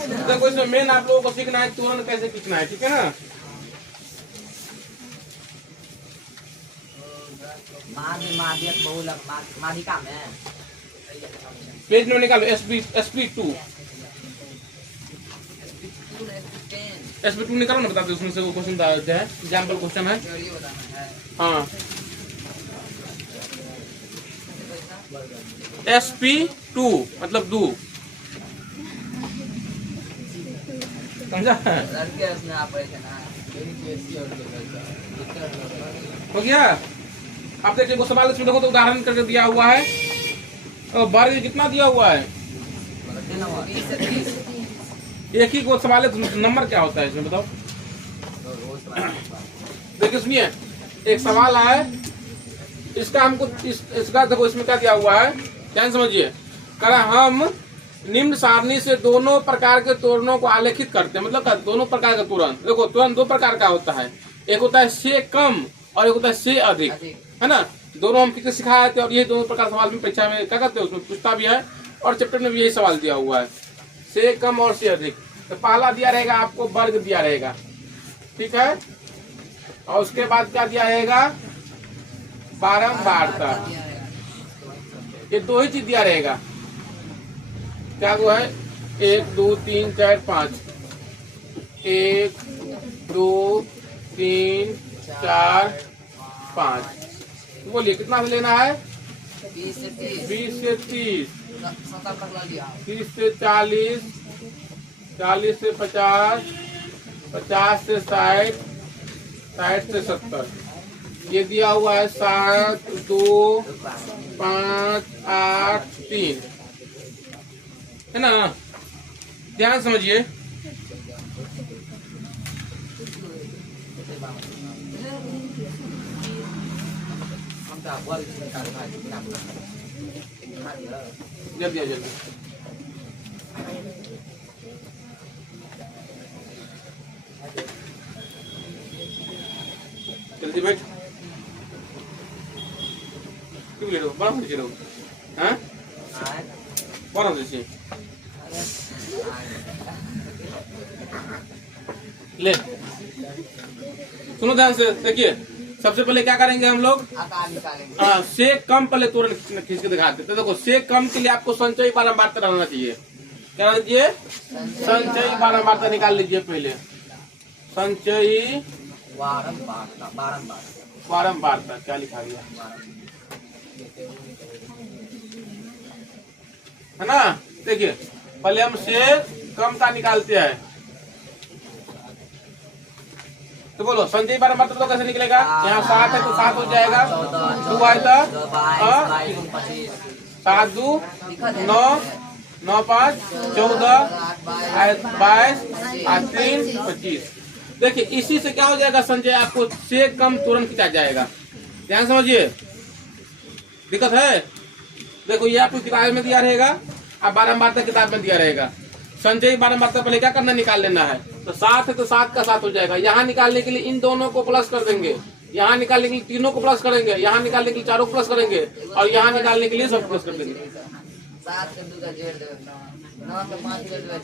देखो इसमें मेन आप लोगों को सीखना है तुरंत कैसे खींचना है, ठीक है ना। पेज में निकालो SP2 निकालो ना, बता दो उसमें से वो क्वेश्चन है, एग्जाम्पल क्वेश्चन है। हाँ SP2 मतलब दो, समझा? हो गया। आप देखिए वो सवाल इसमें देखो तो उदाहरण करके दिया हुआ है, और वर्ग कितना दिया हुआ है, एक ही को सवाल है, नंबर क्या होता है इसमें बताओ। देखिए सुनिए, एक सवाल है, इसका हमको इसका देखो इसमें क्या दिया हुआ है, ध्यान समझिए। कह हम निम्न सारणी से दोनों प्रकार के तोरणों को आलेखित करते हैं, मतलब दोनों प्रकार का तोरण। देखो तोरण दो प्रकार का होता है, एक होता है से कम और एक होता है से अधिक, है ना। दोनों हम कितने सिखाए थे, और ये दोनों प्रकार सवाल में परीक्षा में क्या करते हैं उसमें पूछता भी है, और चैप्टर में भी यही सवाल दिया हुआ है, से कम और से अधिक। तो पहला दिया रहेगा आपको वर्ग दिया रहेगा, ठीक है, और उसके बाद क्या दिया रहेगा, बारंबारता। ये दो ही चीज दिया रहेगा, क्या वो है, 1 2 3 4 5, 1 2 3 4 5। बोलिए कितना से लेना है, 20 से 30, 30 से 40, 40 से 50, 50 से 60, 60 से 70। ये दिया हुआ है 7 2 5 8 3, है ना। ध्यान समझिए, जल्दी जल्दी जल्दी बैठ, क्यों ले लो, बड़ा मुझे लो, हाँ बड़ा मुझे ले। सुनो ध्यान से, देखिए सबसे पहले क्या करेंगे हम लोग, हाँ से कम पहले तुरंत खींच के दिखाते। तो देखो से कम के लिए आपको संचयी बारंबारता रहना चाहिए। क्या रहना चाहिए, संचयी बारंबारता निकाल लीजिए पहले, संचयी बारंबारता क्या लिखा गया है ना। देखिए पहले हम से कम का निकालते हैं, तो बोलो संचयी बारंबारता तो कैसे निकलेगा, यहाँ 7 है तो 7 हो जाएगा, 2 आए तो 7 2 9 9 5 14 22 3 25। देखिए इसी से क्या हो जाएगा, संचय आपको से कम तुरंत खींचा जाएगा। ध्यान समझिए, दिक्कत है। देखो ये आपको किताब में दिया रहेगा, अब बारंबारता किताब में दिया रहेगा। संचयी बारंबारता पहले क्या करना, निकाल लेना है। तो 7 है तो 7 का 7 हो जाएगा। यहाँ निकालने के लिए इन दोनों को प्लस कर देंगे, यहाँ निकालने के लिए तीनों को प्लस करेंगे, यहाँ निकालने के लिए चारों को प्लस करेंगे, और यहाँ निकालने के लिए सब प्लस कर देंगे।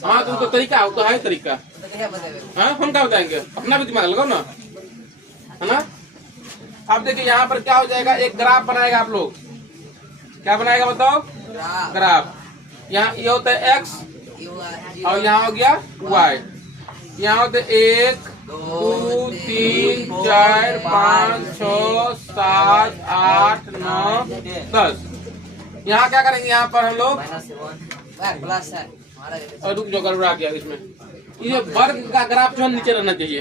हाँ तो तरीका हो तो है तरीका, हाँ हम क्या बताएंगे, अपना भी दिमाग लगाओ ना, है ना। अब देखिए यहाँ पर क्या हो जाएगा, एक ग्राफ बनाएगा आप लोग, क्या बनाएगा बताओ, ग्राफ। यहाँ ये होता है x और यहाँ हो गया y। यहाँ होते 1 2 3 4 5 6 7 8 9 10। यहाँ क्या करेंगे, यहाँ पर हम लोग और रुक जो गड़बड़ा गया इसमें, ये वर्ग का ग्राफ जो नीचे रहना चाहिए,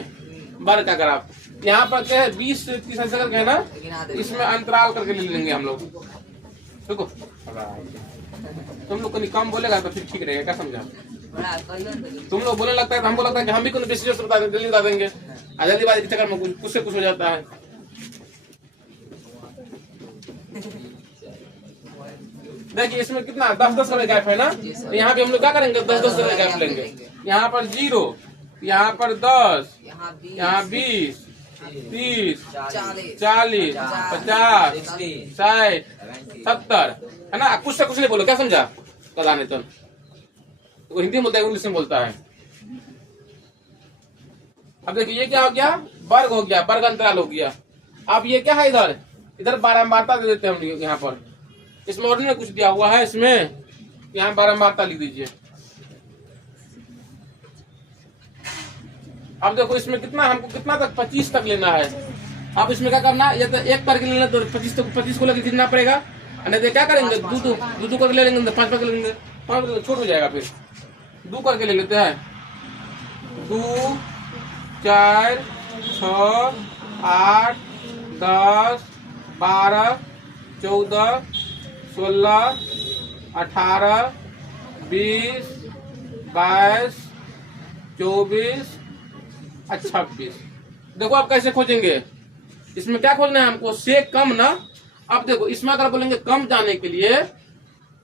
वर्ग का ग्राफ। यहाँ पर क्या है 20 से 30 ऐसा करके है ना, इसमें अंतराल करके ले लेंगे हम लोग। देखो तुम लोग कहीं कम बोलेगा तो फिर ठीक रहेगा, क्या समझा। तुम लोग बोलने लगता है तो हमको लगता है कि हम भी कुछ विशेष बता देंगे, जल्दी बता देंगे, जल्दीबाजी के चक्कर में कुछ से कुछ हो जाता है। देखिए इसमें कितना 10-10 का गैप है ना, तो यहाँ पे हम लोग क्या करेंगे, 10-10 का गैप लेंगे। यहाँ पर 0, यहाँ पर 10, यहाँ 20 30 40 50 60 70, है ना। कुछ से कुछ नहीं बोलो, क्या समझा, पता नहीं तो हिंदी में बोलता है, इंग्लिश में बोलता है। अब देखिए ये क्या हो गया, वर्ग हो गया, वर्ग अंतराल हो गया। अब ये क्या है, इधर इधर बारंबारता दे देते हैं हम यहाँ पर। इस मॉडल में कुछ दिया हुआ है, इसमें यहाँ बारंबारता लिख दीजिए। अब देखो इसमें कितना, हमको कितना तक, 25 तक लेना है। अब इसमें क्या करना है, या तो एक करके लेना तो 25 को लेकर खींचना पड़ेगा, नहीं तो क्या करेंगे, दो करके ले लेंगे, 5 करके लेंगे, 5 छोट हो जाएगा। फिर 2 करके ले लेते हैं, 2 4 6 8 10 12 14 16 18 20 22 24 26। देखो आप कैसे खोजेंगे, इसमें क्या खोजना है हमको, से कम ना। अब देखो इसमें अगर बोलेंगे कम जाने के लिए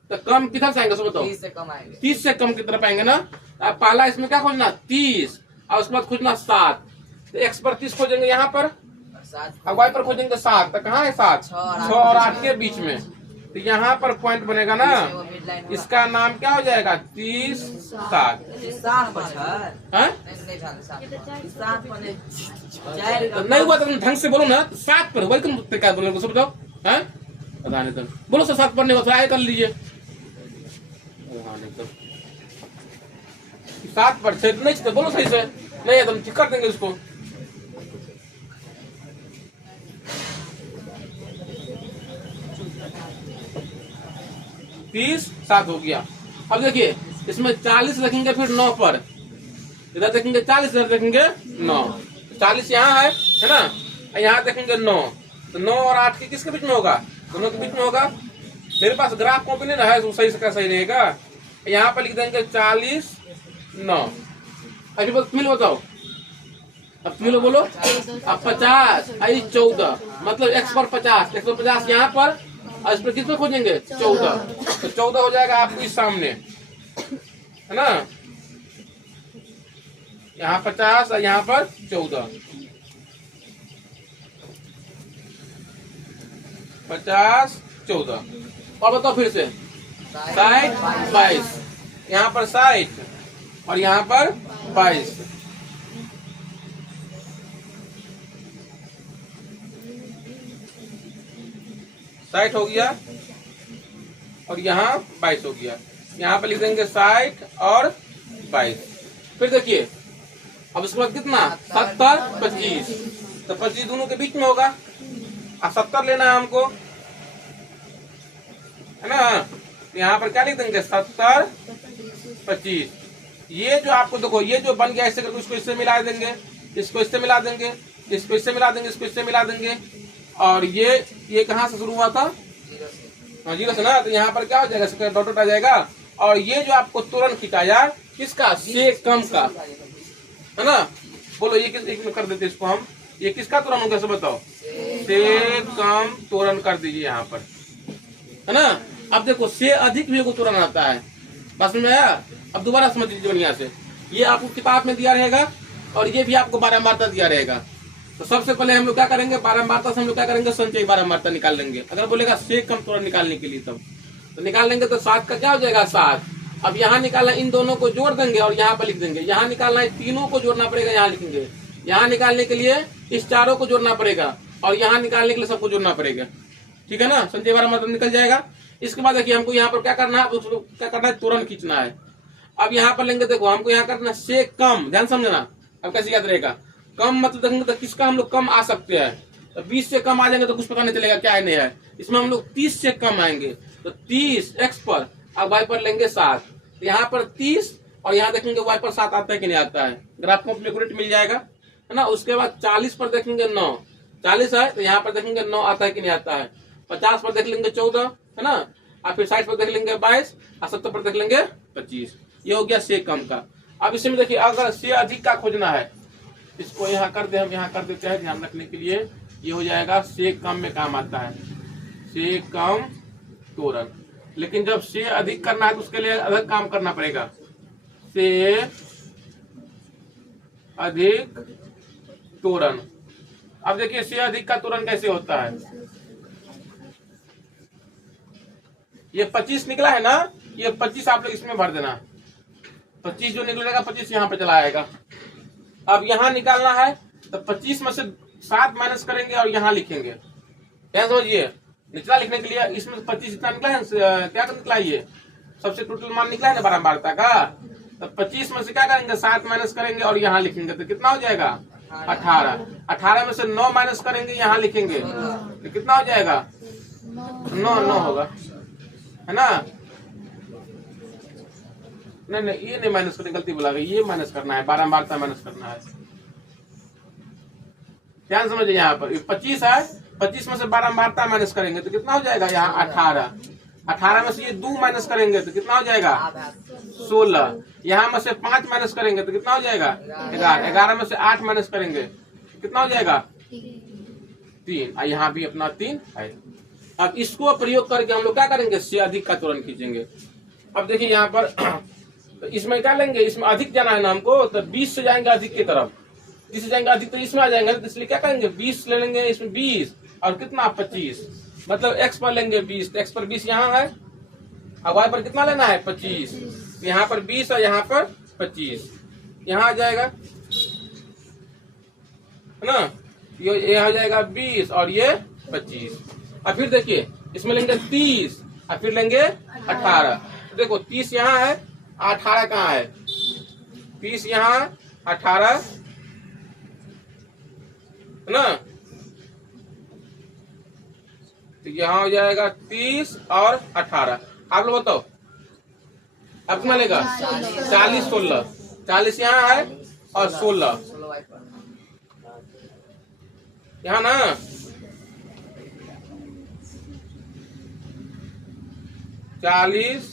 तो कम किधर से आएंगे, सब बताओ। 30 से कम आएंगे, 30 से कम की तरफ आएंगे ना। अब पहला इसमें क्या खोजना, 30, और उसके बाद खोजना 7। तो x पर 30 खोजेंगे यहाँ पर, अब y पर खोजेंगे 7। तो कहाँ है 7, 6 और 8 के बीच में। तो यहाँ पर पॉइंट बनेगा ना, इसका नाम क्या हो जाएगा, 30 7। नहीं हुआ तो ढंग से बोलो ना, 7 पर वही तुम बोलो, सब बताओ है, पता नहीं। तो बोलो सर 7 पढ़ने को आए कर लीजिए, 7 पर से नहीं तो बोलो सही से, नहीं है तो हम ठीक कर देंगे इसको। तीस 7 हो गया। अब देखिए इसमें 40 रखेंगे, फिर 9 पर, इधर देखेंगे 40, इधर देखेंगे 9। 40 यहाँ है ना, यहाँ देखेंगे 9। तो 9 और 8 के किसके बीच में होगा, दोनों के बीच में होगा। मेरे पास ग्राफ कॉपी नहीं ना है, तो सही से क्या सही रहेगा। यहाँ पर लिख देंगे 40 9। अभी तुम लोग बताओ, अब तुम लोग बोलो। अब 50 14, मतलब x पर 50, 150 यहाँ पर, और इस पर कितना खोजेंगे 14। तो 14 हो जाएगा आपको इस सामने, है ना, यहाँ 50 और यहाँ पर 14। 50 14, और बताओ फिर से 60 22, यहाँ पर 60 और यहाँ पर 22। साइट हो गया और यहाँ 22 हो गया। यहाँ पर लिख देंगे 60 और 22। फिर देखिए अब इसके बाद कितना, 70 25, तो 25 दोनों के बीच में होगा, अब 70 लेना है हमको, है ना। यहाँ पर क्या लिख देंगे 70 25। ये जो आपको देखो, ये जो बन गया ऐसे करके इसको इससे मिला देंगे, इसको इससे मिला देंगे, इसको इससे मिला देंगे, इसको इससे मिला देंगे। और ये कहाँ से शुरू हुआ था, 0 से ना, तो यहाँ पर क्या हो जाएगा, इसका डॉट आ जाएगा। और ये जो आपको तुरंत खिंचाया किसका, से कम का, है ना। बोलो ये किस, एक में कर देते इसको हम, ये किसका तुरंत होगा, सब बताओ। से कम तुरंत कर दीजिए यहाँ पर, है ना। अब देखो से अधिक भी को तुरंत आता है, बस में आया। अब दोबारा समझ लीजिए बढ़िया से, ये आपको किताब में दिया रहेगा और ये भी आपको बारंबारता दिया रहेगा। तो सबसे पहले हम लोग क्या करेंगे, बारंबारता से हम लोग क्या करेंगे, संचयी बारंबारता निकाल लेंगे। अगर बोलेगा से कम तुरंत निकालने के लिए तब तो निकाल लेंगे। तो 7 का क्या हो जाएगा 7। अब यहाँ निकालना, इन दोनों को जोड़ देंगे और यहाँ पर लिख देंगे। यहाँ निकालना है, तीनों को जोड़ना पड़ेगा, यहाँ लिखेंगे। यहाँ निकालने के लिए इस चारों को जोड़ना पड़ेगा और यहाँ निकालने के लिए सबको जोड़ना पड़ेगा, ठीक है ना। संचयी बारंबारता निकल जाएगा। इसके बाद देखिए हमको यहाँ पर क्या करना है, उसको क्या करना है, तुरंत खींचना है। अब यहाँ पर लेंगे, देखो हमको यहाँ करना से कम, ध्यान समझना। अब कैसे याद रहेगा, कम मतलब देखेंगे तो किसका हम लोग कम आ सकते हैं। तो 20 से कम आ जाएंगे तो कुछ पता नहीं चलेगा क्या है नहीं है। इसमें हम लोग 30 से कम आएंगे, तो 30 x पर, अब y पर लेंगे 7। तो यहाँ पर 30 और यहाँ देखेंगे y पर 7 आता है कि नहीं आता है, ग्राफ कॉम्प्लीमेंट मिल जाएगा, है ना। उसके बाद 40 पर देखेंगे 9, 40 है तो यहाँ पर देखेंगे 9 आता है कि नहीं आता है। 50 पर देख लेंगे 14, है ना। और फिर 60 पर देख लेंगे 22 और 70 पर देख लेंगे 25। ये हो गया से कम का। अब इसमें देखिए अगर से अधिक का खोजना है, इसको यहाँ कर दे, हम यहाँ कर देते हैं ध्यान रखने के लिए। ये हो जाएगा से कम में काम आता है, से कम तुरंत। लेकिन जब से अधिक करना है तो उसके लिए अलग काम करना पड़ेगा, से अधिक तुरंत। अब देखिए से अधिक का तुरंत कैसे होता है। ये 25 निकला है ना, ये 25 आप लोग इसमें भर देना। 25 जो निकलेगा 25 यहाँ पे चला आएगा, अब यहाँ निकालना है तो 25 में से 7 माइनस करेंगे और यहाँ लिखेंगे। क्या समझिए, निचला लिखने के लिए इसमें से 25 इतना निकला है, क्या निकला ये सबसे टोटल मान निकला है ना बारंबारता का। तो 25 में से क्या करेंगे 7 माइनस करेंगे और यहाँ लिखेंगे तो कितना हो जाएगा 18। 18 में से 9 माइनस करेंगे यहाँ लिखेंगे तो कितना हो जाएगा 9 होगा, है ना। नहीं ये नहीं माइनस करने, गलती बोला, ये माइनस करना है, बारंबारता माइनस करना है। ध्यान समझिए, यहाँ पर 25 है, 25 में से बारंबारता माइनस करेंगे तो कितना हो जाएगा यहाँ 18। 18 में से ये 2 माइनस करेंगे तो कितना हो जाएगा 16। यहाँ में से 5 माइनस करेंगे तो कितना हो जाएगा 11। 11 में से 8 माइनस करेंगे तो कितना हो जाएगा 3। और यहाँ भी अपना 3 है। अब इसको प्रयोग करके हम लोग क्या करेंगे, से अधिक का त्वरण खींचेंगे। अब देखिए यहाँ पर तो इसमें क्या लेंगे, इसमें अधिक जाना है ना हमको, तो 20 से जाएंगे अधिक की तरफ, 20 से जाएंगे अधिक तो इसमें आ जाएंगे, तो इसलिए क्या करेंगे 20 ले लेंगे, इसमें 20 और कितना 25, मतलब x पर लेंगे 20, तो x पर 20 यहाँ है और y पर कितना लेना है 25, यहाँ पर 20 और यहाँ पर 25, यहाँ आ जाएगा, है ना। ये हो जाएगा 20 और ये 25। और फिर देखिए इसमें लेंगे 30 और फिर लेंगे 18। देखो 30 यहाँ है, 18 कहाँ है, 30 यहाँ 18, है ना। तो यहाँ हो जाएगा 30 और 18। आप लोग बताओ अब कितना लेगा 40 16, 40 यहाँ है और 16 यहाँ ना। चालीस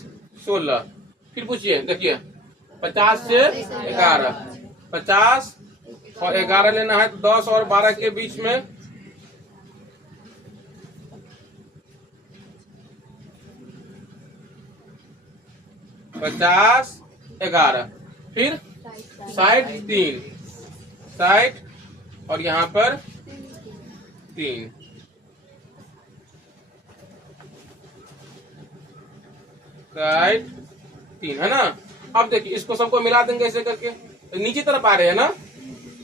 16, फिर पूछिए, देखिए 50 से 11, 50 और 11 लेना है तो 10 और 12 के बीच में 50 11, फिर 60 3, 60 और यहाँ पर 3, 3, है ना। अब देखिए इसको सबको मिला देंगे ऐसे करके, तो नीचे तरफ आ रहे हैं ना,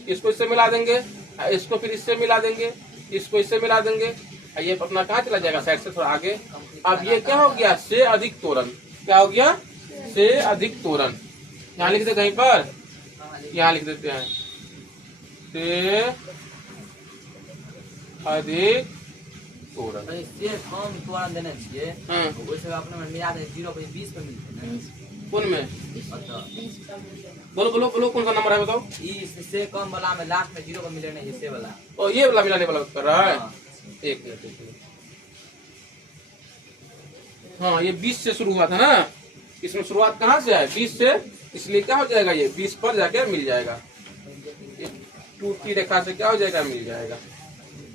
इसको इससे मिला देंगे, इसको फिर इससे मिला देंगे, इसको इससे मिला देंगे, ये अपना कहाँ चला जाएगा साइड से थोड़ा आगे। अब ये क्या हो गया से अधिक तोरण, क्या हो गया से अधिक तोरण। यहाँ लिख दे कहीं पर, यहाँ लिख देते हैं से अधिक तोरण। कम तोरण देने छिए, ओइसे अपने में मिला दे 0 पे 20 पे मिलते हैं। कौन में बोलो बोलो बोलो कौन सा नंबर है बताओ। इससे कम वाला में लास्ट में 0 पे मिले नहीं, इससे वाला और ये वाला मिलाने वाला कर रहा है। एक मिनट, हाँ ये 20 से शुरू हुआ था ना, इसमें शुरुआत कहाँ से है 20 से, इसलिए क्या हो जाएगा ये 20 पर जाके मिल जाएगा, टूटी रेखा से क्या हो जाएगा मिल जाएगा।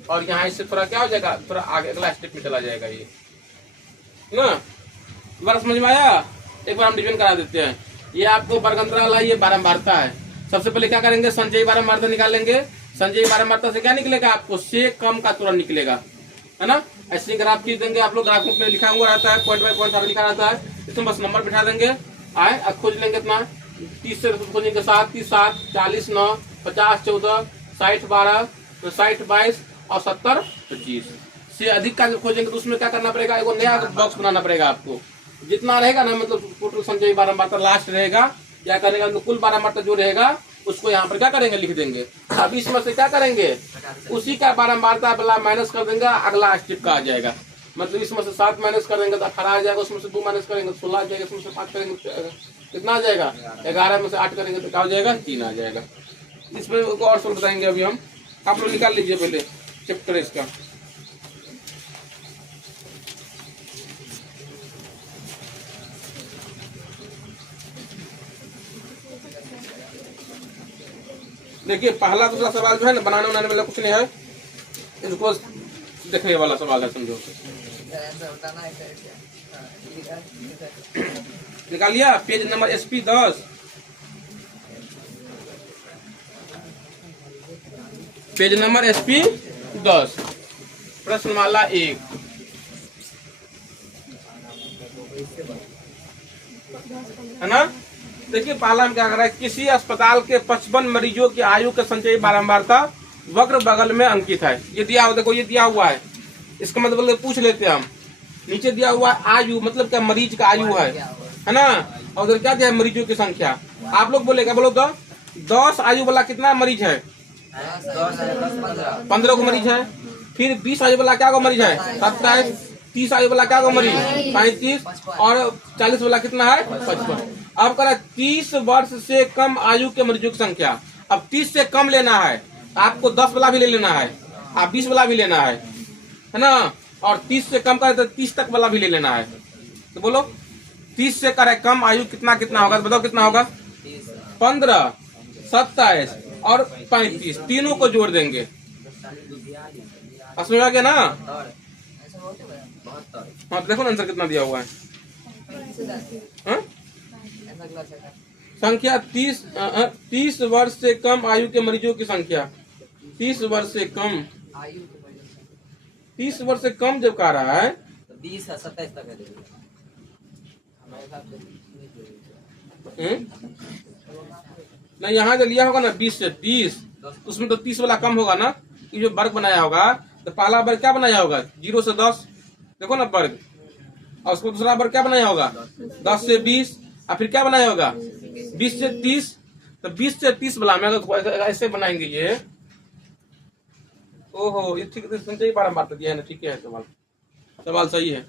और यहाँ इससे थोड़ा क्या हो जाएगा, थोड़ा आगे अगला स्टेप में चला जाएगा ये ना। बार समझ में आया, एक बार हम डिवीजन करा देते हैं। ये आपको बरगंतरा वाला ये बारंबारता है। सबसे पहले क्या करेंगे संचयी बारंबारता निकालेंगे। संचयी बारंबारता से क्या निकलेगा आपको से कम का तुरंत निकलेगा, है ना। ऐसे ग्राफ खींच देंगे आप लोग, ग्राफ में लिखा हुआ रहता है, पॉइंट बाय पॉइंट सारा लिखा रहता है, इसमें बस नंबर बिठा देंगे। आए अब खोज लेंगे इतना 30 से खोजेंगे 7 30 7, 40 9, 50 14, 60 12, 60 22 और 70 25। से अधिक का खोजेंगे तो उसमें क्या करना पड़ेगा, एगो नया बॉक्स बनाना पड़ेगा आपको। जितना रहेगा ना मतलब टोटल संचयी बारंबारता लास्ट रहेगा, क्या करेगा कुल बारंबारता जो रहेगा उसको यहाँ पर क्या करेंगे लिख देंगे। अब इसमें से क्या करेंगे उसी का बारंबारता वाला माइनस कर देंगे, अगला स्टेप का आ जाएगा। मतलब इसमें से 7 माइनस करेंगे तो 18 आ जाएगा, उसमें से 2 माइनस करेंगे तो 16 आ जाएगा, उसमें से 5 करेंगे कितना आ जाएगा 11 में से 8 करेंगे तो क्या हो जाएगा 3 आ जाएगा। इसमें और सोल्व बताएंगे अभी हम, आप लोग निकाल लीजिए पहले चैप्टर इसका। देखिए पहला दूसरा सवाल जो है ना बनाने बनाने वाला कुछ नहीं है, इसको देखने वाला सवाल है समझो। निकाल लिया page number SP 10, page number SP 10 प्रश्नमाला 1। है ना। देखिए पहला हम क्या कर रहे हैं, किसी अस्पताल के 55 मरीजों की आयु के संचयी बारंबारता वक्र बगल में अंकित है। ये दिया हुआ, देखो ये दिया हुआ है, इसका मतलब पूछ लेते हैं हम। नीचे दिया हुआ है आयु, मतलब क्या मरीज का आयु है ना, और उधर क्या दिया है, मरीजों की संख्या। आप लोग बोले क्या, बोलो तो 10 आयु वाला कितना मरीज है, 15 को मरीज है। फिर 20 आयु वाला क्या को मरीज है, 27। 30 आयु वाला क्या को मरीज, 35। और 40 वाला कितना है, 55। अब करा 30 वर्ष से कम आयु के मरीजों की संख्या। अब 30 से कम लेना है, आपको 10 वाला भी ले लेना है, आप 20 वाला भी लेना है ना, और 30 से कम करे तो 30 तक वाला भी ले लेना है। तो बोलो 30 से करे कम आयु कितना कितना होगा, बताओ कितना होगा, 15, 27 और 35, तीनों को जोड़ देंगे। समझ आ गया ना। हाँ देखो ना आंसर कितना दिया हुआ है, संख्या 30 वर्ष से कम आयु के मरीजों की संख्या। 30 वर्ष से कम, 30 वर्ष से कम जब कह रहा है 20 से 27 तक नहीं, यहाँ जो लिया होगा ना 20 से 30, उसमें तो 30 वाला कम होगा ना। ये जो वर्ग बनाया होगा तो पहला वर्ग क्या बनाया होगा, 0 से 10, देखो ना वर्ग, और उसको दूसरा वर्ग क्या बनाया होगा, 10 से 20, और फिर क्या बनाया होगा 20 से 30। तो 20 से 30 वाला में अगर ऐसे बनाएंगे ये, ओहो ये ठीक संचयी बारंबारता दिया है ना, ठीक है सवाल सही है।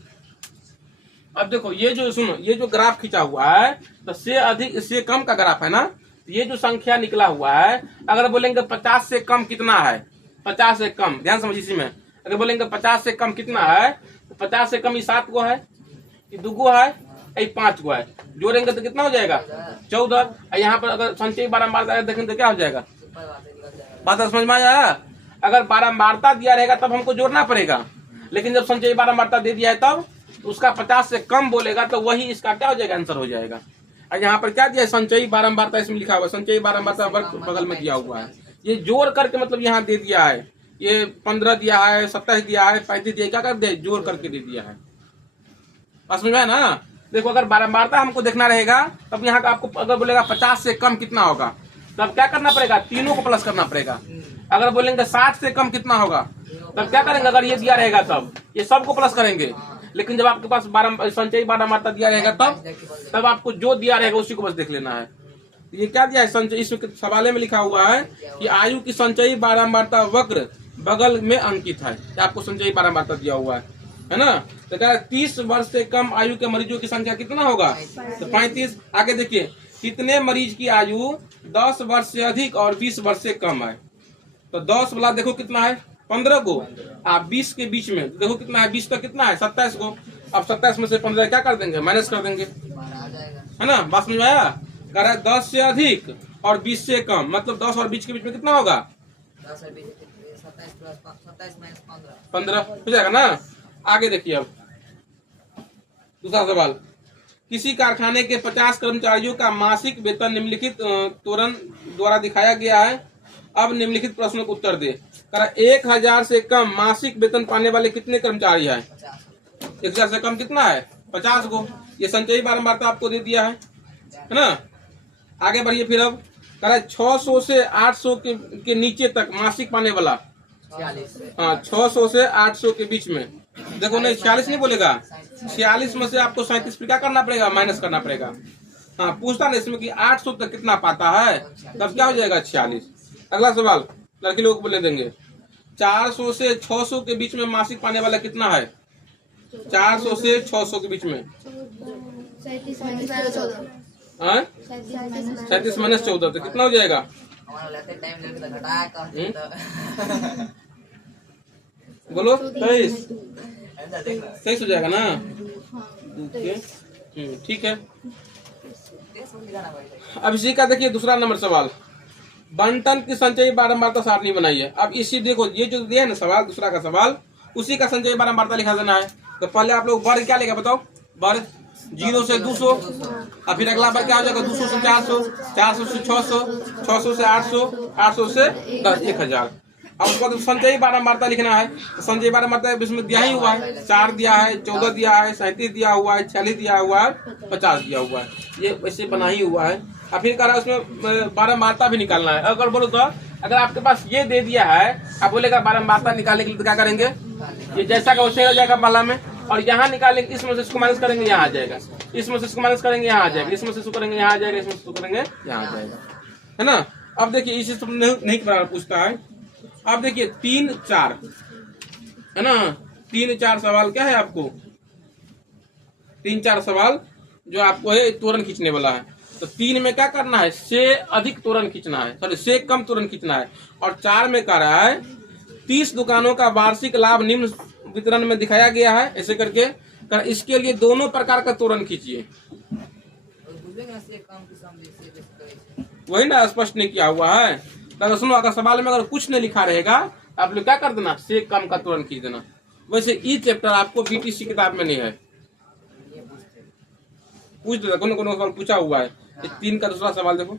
अब देखो ये जो सुनो, ये जो ग्राफ खींचा हुआ है तो से अधिक इससे कम का ग्राफ है ना, ये जो संख्या निकला हुआ है, अगर बोलेंगे 50 से कम कितना है, 50 से कम, ध्यान समझिए इसी में, अगर बोलेंगे 50 से कम कितना है, तो 50 से कम ये 7 गो है, ये 2 गो है, ये 5 गो है, जोड़ेंगे तो कितना हो जाएगा 14। यहाँ पर अगर संचयी बारंबारता देखेंगे तो क्या हो जाएगा, बात समझ में आया। अगर बारंबारता दिया रहेगा तब हमको जोड़ना पड़ेगा, लेकिन जब संचयी बारंबारता दे दिया है तब उसका 50 से कम बोलेगा तो वही इसका क्या हो जाएगा, आंसर हो जाएगा। और यहाँ पर क्या दिया है, संचयी बारंबारता इसमें लिखा हुआ है, संचयी बारंबारता वर्ग बगल में दिया हुआ है। ये जोड़ करके मतलब यहाँ दे दिया है, ये 15 दिया है, 27 दिया है, 35 दिया, क्या कर दे, जोड़ करके दे दिया है। समझ में ना। देखो अगर बारंबारता हमको देखना रहेगा तब यहाँ का आपको अगर बोलेगा 50 से कम कितना होगा, तब क्या करना पड़ेगा, तीनों को प्लस करना पड़ेगा। अगर बोलेंगे 60 से कम कितना होगा, तब क्या करेंगे, अगर ये दिया रहेगा तब ये सबको प्लस करेंगे। लेकिन जब आपके पास संचयी बारंबारता दिया रहेगा तब आपको जो दिया रहेगा उसी को बस देख लेना है। ये क्या दिया है, संचय, इस सवाले में लिखा हुआ है कि आयु की संचयी बारंबारता वक्र बगल में अंकित है। आपको संचयी बारंबारता दिया हुआ है ना। तो क्या 30 वर्ष से कम आयु के मरीजों की संख्या कितना होगा, तो 35। आगे देखिए कितने मरीज की आयु 10 वर्ष से अधिक और 20 वर्ष से कम है। तो 10 वाला देखो कितना है, 15 को, आप 20 के बीच में देखो कितना है, 20 का कितना है, 27 को। अब 27 में से 15 क्या कर देंगे, माइनस कर देंगे, है ना। बात समझ में आया। कह रहा है 10 से अधिक और 20 से कम, मतलब 10 और 20 के बीच में कितना होगा, 15 हो जाएगा ना। आगे देखिए अब दूसरा सवाल, किसी कारखाने के 50 कर्मचारियों का मासिक वेतन निम्नलिखित तोरण द्वारा दिखाया गया है। अब निम्नलिखित प्रश्नों का उत्तर दे। 1000 से कम मासिक वेतन पाने वाले कितने कर्मचारी हैं, 1000 से कम कितना है, 50 को। ये संचयी बारंबारता आपको दे दिया है ना। आगे बढ़िए फिर अब कह रहा है 600 से 800 के नीचे तक मासिक पाने वाला, हाँ 600 से 800 के बीच में। देखो नहीं 46 नहीं बोलेगा, 46 में से आपको 37 पे क्या करना पड़ेगा, माइनस करना पड़ेगा। हाँ पूछता ना इसमें कि 800 तक कितना पाता है, तब क्या हो जाएगा 46। अगला सवाल लड़की लोग बोले देंगे 400 से 600 के बीच में मासिक पाने वाला कितना है, 400 से 600 के बीच में 37 माइनस 14 तो कितना हो जाएगा, बोलो 23 हो जाएगा ना। ठीक है। अब इसी का देखिए दूसरा नंबर सवाल, बंटन की संचयी बारंबारता सारणी बनाइए। अब इसी देखो ये जो दिया है ना सवाल, दूसरा का सवाल, उसी का संचयी बारंबारता लिखा देना है। तो पहले आप लोग वर्ग क्या लेगा बताओ, वर्ग 0 से 200, और फिर अगला वर्ग क्या हो जाएगा 200 से 400, 400 से 600, 600 से 800, 800 से 1000। अब उसके बाद संचयी बारंबारता लिखना है। तो संचयी बारंबारता इसमें दिया ही हुआ है, 4 दिया है, 14 दिया है, 37 दिया हुआ है, 46 दिया हुआ है, 50 दिया हुआ है। ये वैसे बना ही हुआ है। अब फिर कह रहा है उसमें बारंबारता भी निकालना है। अगर बोलो तो अगर आपके पास ये दे दिया है, आप बोलेगा बारंबारता निकालने के लिए तो क्या करेंगे, ये जैसा का वैसे हो जाएगा माला में, और यहाँ निकालेंगे इसमें से इसको माइनस करेंगे यहाँ आ जाएगा, इसमें से इसको माइनस करेंगे यहाँ आ जाएगा, इसमें से इसको करेंगे यहाँ आ जाएगा, इसमें से इसको करेंगे यहाँ आ जाएगा, है ना। अब देखिए इसी से नहीं पूछता है। अब देखिए 3 4 है ना, 3 4 सवाल क्या है आपको, 3 4 सवाल जो आपको है त्वरण खींचने वाला है। तो 3 में क्या करना है, से अधिक त्वरण खींचना है, सॉरी से कम त्वरण खींचना है। और 4 में कह रहा है 30 दुकानों का वार्षिक लाभ निम्न वितरण में दिखाया गया है, ऐसे करके इसके लिए दोनों प्रकार का त्वरण खींचिए। वही ना स्पष्ट नहीं किया हुआ है। तो सुनो, अगर सवाल में अगर कुछ नहीं लिखा रहेगा आप लोग क्या कर देना, से कम का त्वरण खींच देना। वैसे ई चैप्टर आपको बीटीसी किताब में नहीं है, पूछ देता कौन कौन सवाल पूछा हुआ है। 3 का दूसरा सवाल देखो।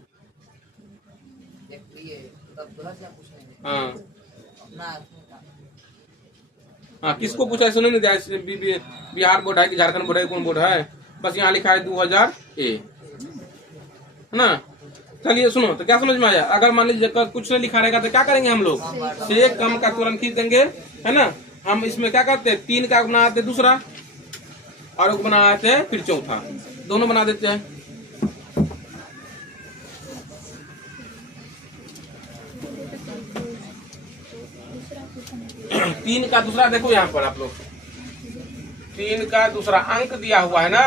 हाँ हाँ, किसको पूछा है सुनो नहीं दिया, बिहार बोर्ड है कि झारखंड बोर्ड है, कौन बोर्ड है, बस यहाँ लिखा है 2000 ए, है ना। चलिए सुनो, तो क्या समझ में आया। अगर मान लीजिए कुछ नहीं लिखा रहेगा तो क्या करेंगे हम लोग, से कम का तुरंत खींच देंगे, है ना। हम इसमें क्या करते हैं, 3 का बनाते दूसरा और बनाते हैं फिर चौथा, दोनों बना देते हैं। तीन का दूसरा देखो यहाँ पर आप लोग, 3 का दूसरा अंक दिया हुआ है ना,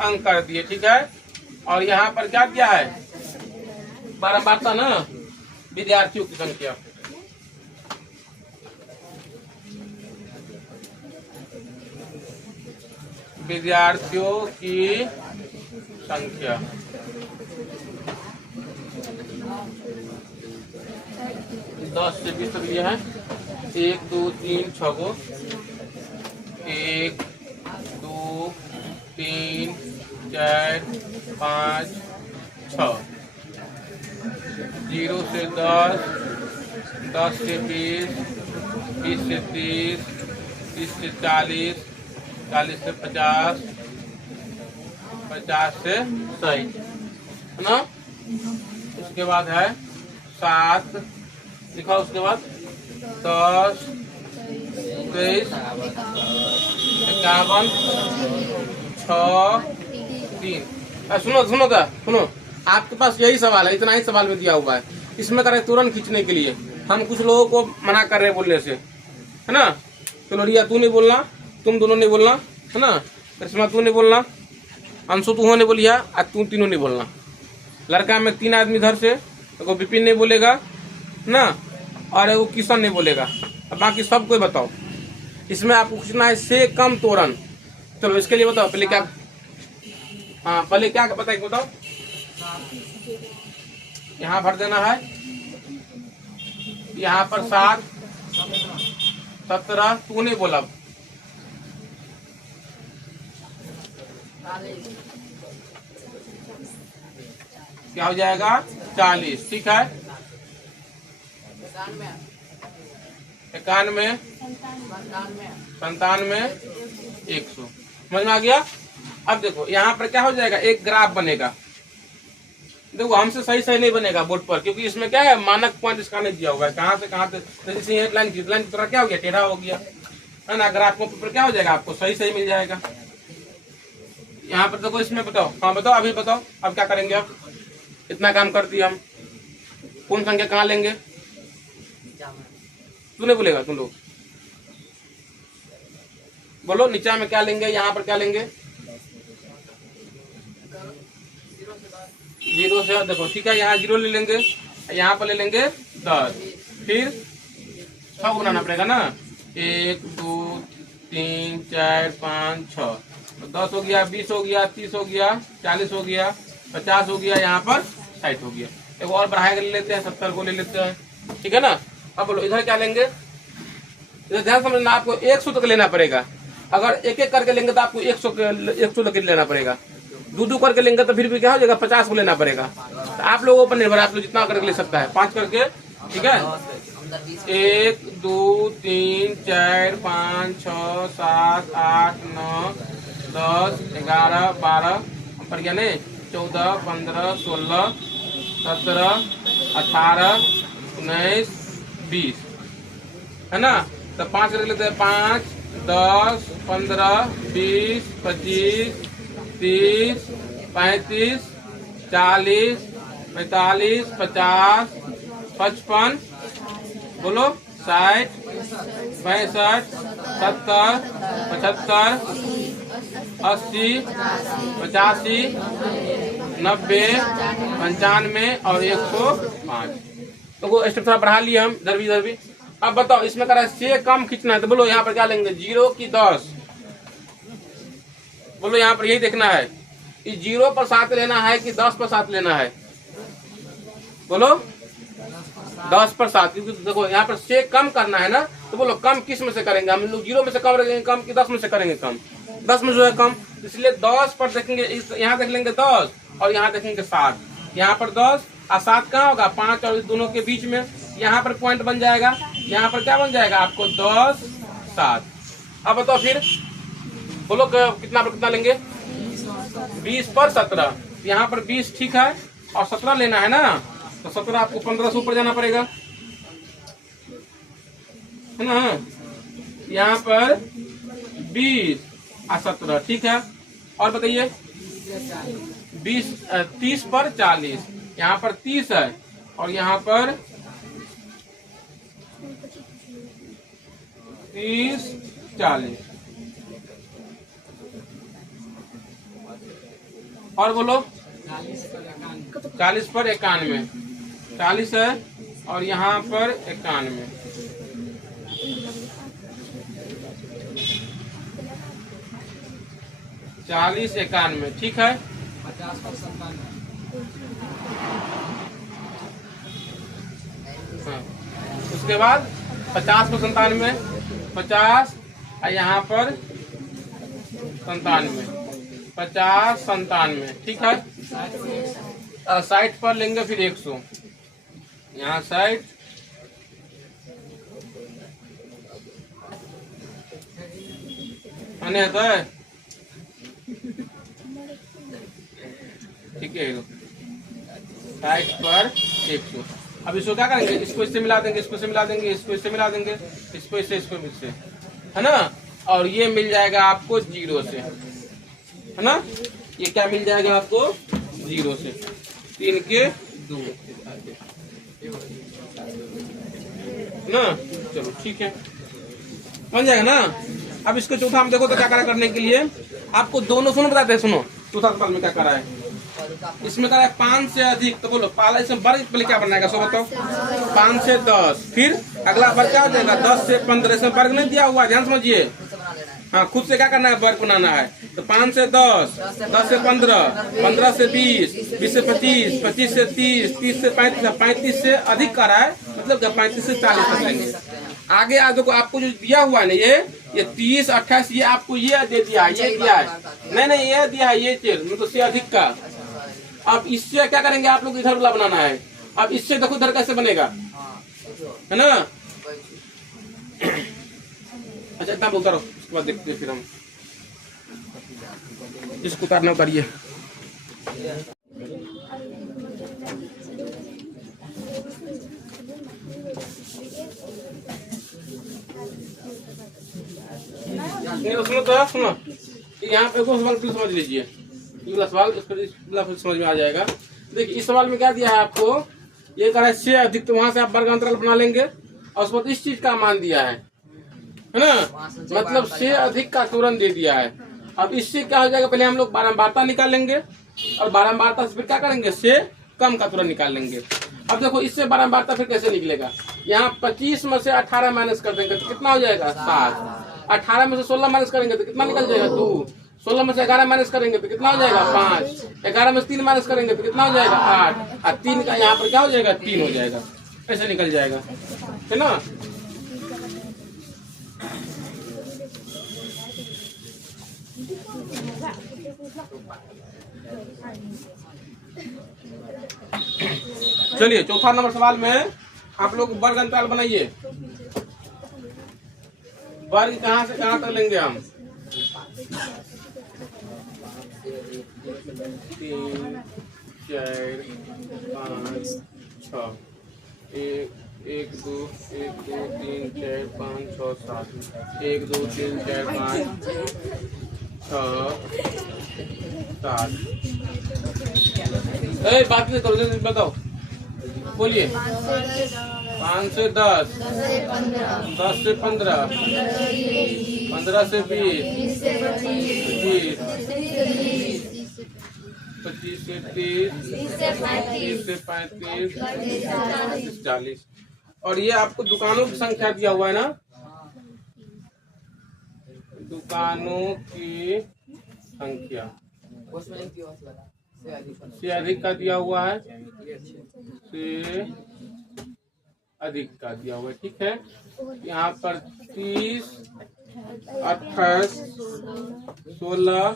अंक कर दिए, ठीक है। और यहाँ पर क्या दिया है, बारंबारता ना, विद्यार्थियों की संख्या, विद्यार्थियों की संख्या, दस से 20 तक ये है, 1 2 3 6 को, 1 2 3 4 5 6, 0 से 10, 10 से 20, 20 से 30, 30 से 40, 40 से 50, 50 से 100, है ना। उसके बाद है 7 लिखा, उसके बाद 10 23 51 6 3। सुनो, आपके पास यही सवाल है, इतना ही सवाल में दिया हुआ है। इसमें करें तुरंत खींचने के लिए, हम कुछ लोगों को मना कर रहे हैं बोलने से, है ना। चलो रिया तू नहीं बोलना, तुम दोनों नहीं बोलना, है ना। करिश्मा तू नहीं बोलना, अंशु तू नहीं बोलिया, और तू तीनों नहीं बोलना। लड़का में 3 आदमी इधर से, तो विपिन नहीं बोलेगा ना, और वो किशन नहीं बोलेगा, अब बाकी सब कोई बताओ। इसमें आपको पूछना है से कम तोरण। चलो इसके लिए बताओ पहले क्या, हाँ पहले क्या बताएंगे बताओ। यहाँ भर देना है, यहाँ पर 7 17, तू नहीं बोला, क्या हो जाएगा 40, ठीक है। 91 97 100, समझ में आ गया। अब देखो यहाँ पर क्या हो जाएगा, एक ग्राफ बनेगा। देखो हमसे सही नहीं बनेगा बोर्ड पर, क्योंकि इसमें क्या है, मानक पॉइंट इसका नहीं दिया हुआ है, कहाँ से कहाँ तक। जैसे लाइन की तरह क्या हो गया, टेढ़ा हो गया, है ना। ग्राफ पर क्या हो जाएगा, आपको सही मिल जाएगा। यहाँ पर देखो, इसमें बताओ, हाँ बताओ, अभी बताओ, अब क्या करेंगे। अब इतना काम कर दिया हम, कौन संख्या कहाँ लेंगे, तू नहीं बोलेगा, तुम लोग बोलो। नीचा में क्या लेंगे, यहाँ पर क्या लेंगे, 0 से, देखो ठीक है, यहाँ 0 ले लेंगे, यहाँ पर ले लेंगे 10, फिर 6 को बनाना पड़ेगा ना, 1 2 3 4 5 6, 10 हो गया, 20 हो गया, 30 हो गया, 40 हो गया, 50 हो गया, यहाँ पर 60 हो गया। एक और बढ़ा के ले लेते हैं, 70 को ले लेते हैं, ठीक है ना। अब बोलो इधर क्या लेंगे, इधर ध्यान समझना, आपको 100 तक लेना पड़ेगा। अगर एक एक करके लेंगे तो आपको 100 तक लेना पड़ेगा। 2 करके लेंगे तो फिर भी क्या हो जाएगा, 50 को लेना पड़ेगा। तो आप लोगों पर निर्भर, आप लोग जितना करके ले सकता है, 5 करके, ठीक है। 1 2 3 4 5 6 7 8 9 10 11 12 पर क्या नहीं 14, 15, 16, 17, 18, 19, 20 है ना। तो 5 रख लेते हैं, 5, 10, 15, 20, 25, 30, 35, 40, 45, 50, 55, बोलो 60, 65, 70, 75, 80, 85, 90, 95 और 105। तो स्टेप थोड़ा बढ़ा लिए हम, इधर भी। अब बताओ इसमें करा से कम खींचना है तो बोलो यहाँ पर क्या लेंगे, 0 की 10। बोलो यहाँ पर यही देखना है कि 0 पर 7 लेना है कि 10 पर 7 लेना है। बोलो 10 पर 7, क्योंकि देखो यहाँ पर से कम करना है ना। तो बोलो कम किस में से करेंगे हम लोग, 0 में से कम रखेंगे कम कि 10 में से करेंगे कम। 10 में जो है कम, इसलिए 10 पर देखेंगे, यहाँ देख लेंगे 10 और यहाँ देखेंगे 7। यहाँ पर 10 और 7 कहाँ होगा, 5 और इस दोनों के बीच में। यहाँ पर पॉइंट बन जाएगा, यहाँ पर क्या बन जाएगा आपको 10, 7। अब बताओ फिर बोलो कितना पर कितना लेंगे, 20 पर 17। यहाँ पर 20 ठीक है और 17 लेना है ना, तो 17 आपको 15 से ऊपर जाना पड़ेगा है ना। यहाँ पर 20 और 17 ठीक है। और बताइए 30 पर 40, यहाँ पर 30 है और यहाँ पर 30, 40 और बोलो 40 पर 91, 40 है और यहाँ पर 91, 40, 91 ठीक है। 50 पर 57। हाँ। उसके बाद 50 पर 97, 50 और यहाँ पर 97, 50, 97 ठीक है। 60 पर लेंगे फिर 100, यहाँ 60, तो है ठीक है। 60 पर 100। अब इसको क्या करेंगे, इसको इससे मिला देंगे, इसको इससे मिला देंगे, इसको इससे मिला देंगे, इसको इससे है ना। और ये मिल जाएगा आपको 0 से, है ना। ये क्या मिल जाएगा आपको 0 से, 3 के 2 ना। चलो ठीक है, बन जाएगा ना। अब इसको चौथा हम देखो तो क्या करा करने के लिए आपको दोनों सुनो बताते हैं। सुनो चौथा सवाल में क्या करा है, इसमें करा है 5 से अधिक। तो बोलो पहले इसमें वर्ग पहले क्या बनाएगा सो बताओ, 5 से 10, फिर अगला वर्ग क्या हो जाएगा 10 से 15। इसमें वर्ग नहीं दिया हुआ, ध्यान समझिए। हाँ खुद से क्या करना है, वर्ग बनाना है। तो 5 से 10, 10 से 15, 15 से 20, 20 से 25, 25 से 30, 30 से 35, 35 से अधिक करा है मतलब 35 से 40 तक लेंगे। आगे आज को आपको जो दिया हुआ है ना ये 30, 28 ये आपको ये दे दिया है, ये दिया है नहीं ये दिया है, ये चीज मतलब से अधिक का। अब इससे क्या करेंगे आप लोग, इधर वाला बनाना है। अब इससे देखो इधर कैसे बनेगा, है ना। अच्छा इतना बोलता रहो, उसके बाद देखते हैं फिर हम इसको उतारना करिए। सुनो तो सुनो, यहाँ पे सवाल फिर समझ लीजिए। सवाल समझ में आ जाएगा। देखिए इस सवाल में क्या दिया है आपको, ये कह रहा है से अधिक, तो वहां से आप वर्ग अंतराल बना लेंगे और उस पर इस चीज का मान दिया है ना, मतलब से अधिक का तुरंत दे दिया है। अब इससे क्या हो जाएगा, पहले हम लोग बारंबारता निकालेंगे और बारंबारता से फिर क्या करेंगे, से कम का तुरंत निकाल लेंगे। अब देखो इससे बारंबारता फिर कैसे निकलेगा, यहाँ 25 में से 18 माइनस कर देंगे तो कितना हो जाएगा 7। 18 में से 16 माइनस करेंगे तो कितना निकल जाएगा 2। 16 में से 11 माइनस करेंगे तो कितना हो जाएगा 5। 11 में से 3 माइनस करेंगे तो कितना हो जाएगा 8। और 3 का यहाँ पर क्या हो जाएगा 3 हो जाएगा, ऐसे निकल जाएगा, है ना। चलिए चौथा नंबर सवाल में आप लोग वर्ग अंतराल बनाइए। वर्ग कहाँ से कहाँ तक लेंगे हम, 3 4 5 6 1 2 3 4 5 6 7 1 2 3 4 5 6 7 बात नहीं करो, जल्दी बताओ, बोलिए। 5 से 10, 10 से 15, 15 से 20, 25 से 30, 30 से 35, 40। और ये आपको दुकानों की संख्या दिया हुआ है ना, दुकानों की संख्या से अधिक का दिया हुआ है, से अधिक का दिया हुआ है, ठीक है। यहाँ पर 30, 28, 16,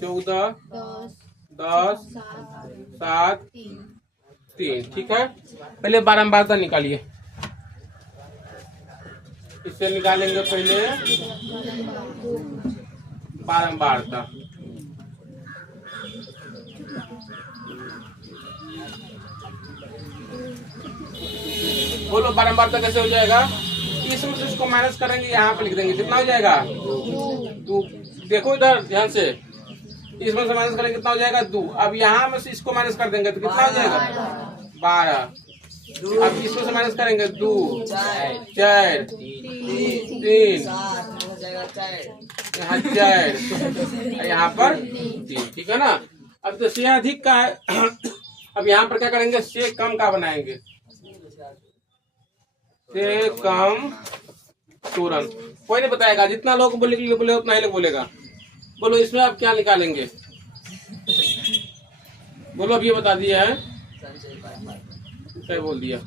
14, 10, 7, 3, ठीक है। पहले बारंबारता निकालिए, इससे निकालेंगे पहले बारंबारता। बोलो बारंबारता कैसे हो जाएगा? इसमें से इसको माइनस करेंगे, यहाँ पे लिख देंगे, कितना हो जाएगा 2। देखो इधर ध्यान से, इसमें से माइनस करेंगे कितना हो जाएगा 2। अब यहाँ में से इसको माइनस कर देंगे तो कितना हो जाएगा 12। अब इसमें से माइनस करेंगे 2 4 3 यहाँ 4 यहाँ पर 3, ठीक है ना। अब तो से अधिक का है अब यहाँ पर क्या करेंगे, से कम का बनाएंगे, से कम तुरंत। कोई नहीं बताएगा, जितना लोग बोले उतना ही लोग बोलेगा। बोलो इसमें आप क्या निकालेंगे, बोलो अब ये बता दिया है, सही बोल दिया,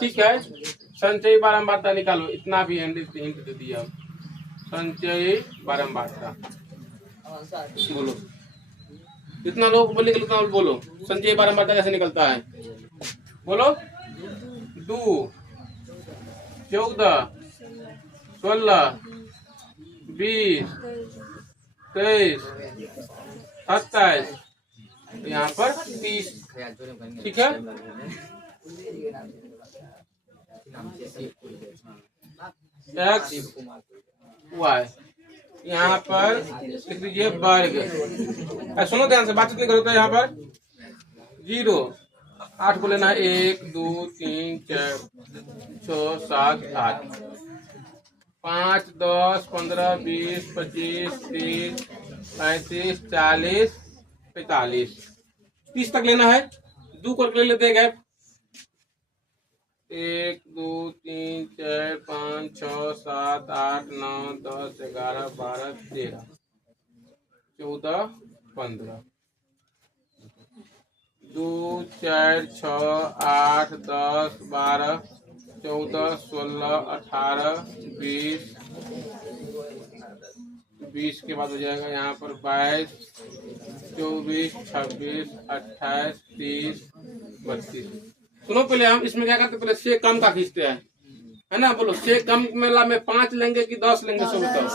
ठीक है। संचयी बारंबारता निकालो, इतना भी हिंट दे दिया। संचयी बारंबारता बोलो, जितना लोग बोलेंगे उतना बोलो। संचयी बारंबारता कैसे निकलता है, बोलो। 2 14 16 20 23 27 यहाँ पर 30, ठीक है। एक्स वाई यहाँ पर लिख दीजिए वर्ग। सुनो ध्यान से, बातचीत नहीं करो। यहाँ पर 0 8 को लेना है, 1 2 3 4 6 7 8 5 10 15 20 25 30 35 40 45 30 तक लेना है। 2 करके ले लेते हैं गैप, 1 2 3 4 5 6 7 8 9 10 11 12 13 14 15 2 4 6 8 10 12 14 16 18 20 के बाद हो जाएगा यहाँ पर 22 24 26 28 30 32। सुनो पहले हम इसमें क्या करते हैं, पहले से कम का खींचते हैं, है ना। बोलो से कम में 5 लेंगे कि 10 लेंगे, सब बताओ।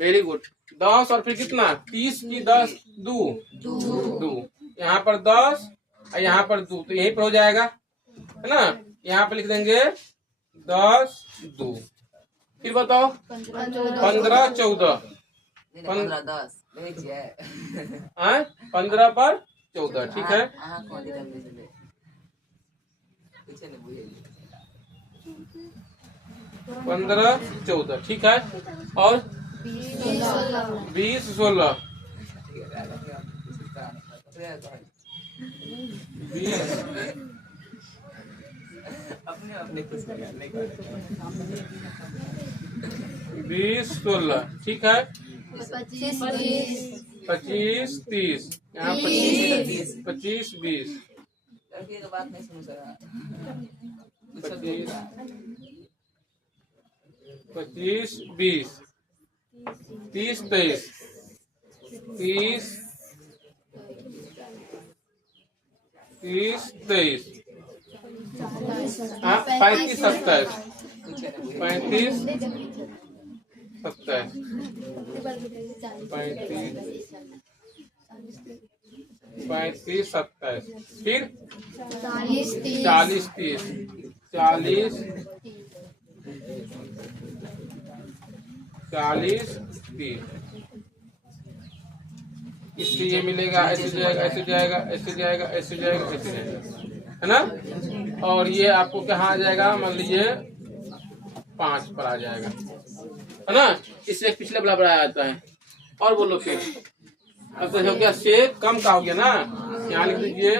Very good. 10 और फिर कितना 30 की 10 2 यहाँ पर 10 और यहाँ पर 2, तो यहीं पर हो जाएगा, है ना। यहाँ पर लिख देंगे 10 2। फिर बताओ 15 14 15 10 15 पर 14, ठीक है। 15 14, ठीक है। और 20 16 20 16, ठीक है। 25 30 यहाँ 25 20 बात नहीं सुन सका। 25 20 30 23 30 30 23 35 27 35 27 35 27 फिर 40 30 40 30 40 30 इससे ये मिलेगा, ऐसे जाएगा, ऐसे जाएगा, ऐसे जाएगा, ऐसे जाएगा, ऐसे जाएगा, है ना। और ये आपको कहाँ आ जाएगा, मान लीजिए 5 पर आ जाएगा, है ना। इससे एक पिछले बराबर आ जाता है। और बोलो फिर, अब तो हो गया से कम का हो गया ना, यहाँ लिख दीजिए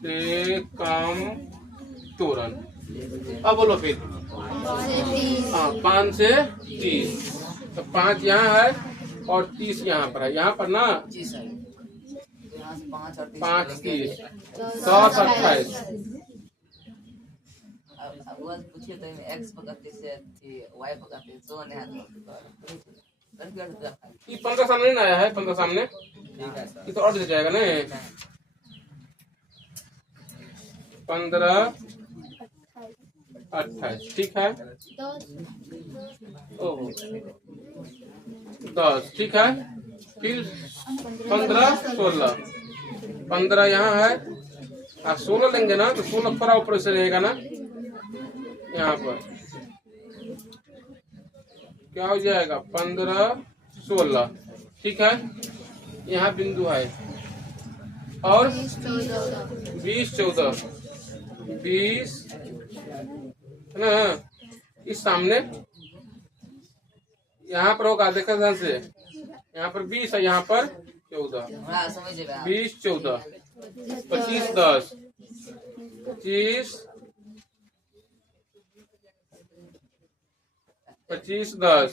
से कम तोरण। अब बोलो फिर, हाँ 5 से 30, तो 5 यहाँ है और 30 यहाँ पर है, यहाँ पर ना 5 30 10 28। पूछिए तो एक्स पकड़ते से वाई पकड़ते तो नहीं ये 15 सामने नहीं आया है, 15 सामने ये तो और दे जाएगा ना। 15 28 ठीक है। 10 ठीक है। फिर 15 16 15 यहाँ है और 16 लेंगे ना, तो 16 थोड़ा ऊपर से रहेगा ना, यहाँ पर क्या हो जाएगा 15 16 ठीक है। यहाँ बिंदु है और 20 14 20 है ना। इस सामने यहाँ पर होगा, देखा ध्यान से, यहाँ पर 20 है, यहाँ पर 14 20 14 25 10 25 25 10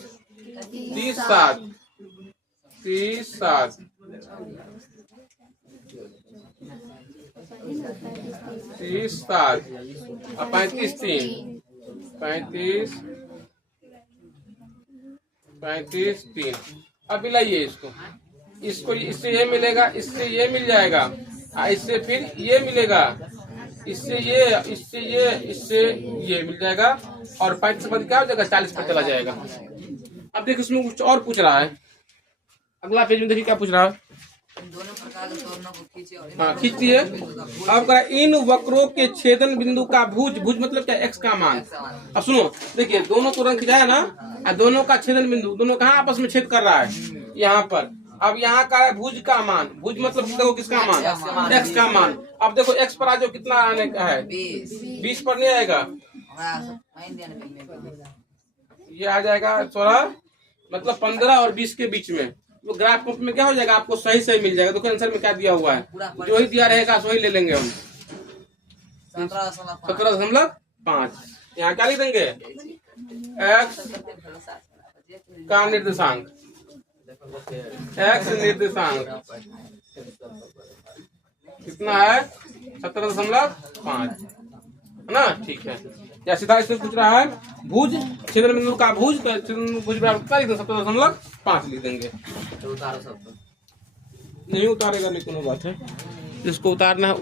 30 7 30 7 30 7 और 35 3 35 35 3। अब मिलाइए इसको, इससे ये मिलेगा, इससे ये मिल जाएगा, इससे फिर ये मिलेगा, इससे ये मिल जाएगा और 35 पर क्या हो जाएगा 40 पर चला जाएगा। अब देखिए इसमें कुछ और पूछ रहा है, अगला पेज में देखिए क्या पूछ रहा है। दोनों प्रकार के तोरणों को खींचे और हाँ खींचिए। अब कहा इन वक्रों के छेदन बिंदु का भुज, भुज मतलब क्या, एक्स का मान। अब सुनो, देखिए दोनों तोरण खिंचाया ना, और दोनों का छेदन बिंदु, दोनों कहाँ आपस में छेद कर रहा है, यहाँ पर। अब यहाँ का है भुज का मान, भुज मतलब देखो किसका मान, एक्स का मान। अब देखो एक्स पर आ जाओ, कितना आने का है 20 पर नहीं आएगा, ये आ जाएगा 16 मतलब 15 और 20 के बीच में। वो ग्राफ में क्या हो जाएगा, आपको सही सही मिल जाएगा। देखो आंसर में क्या दिया हुआ है, जो ही दिया रहेगा वही ले लेंगे हम। 17.5 यहाँ क्या लिख देंगे, एक्स का निर्देशांक, एक्स निर्देशांक कितना है 17.5 है ना। ठीक है, या सीधा इसमें पूछ रहा है भुज, छेदन बिंदु का भुज, तो भुज बराबर कितना लिख देंगे 17.5 लिख देंगे। नहीं उतारेगा, नहीं कोनो बात है, इसको उतारना है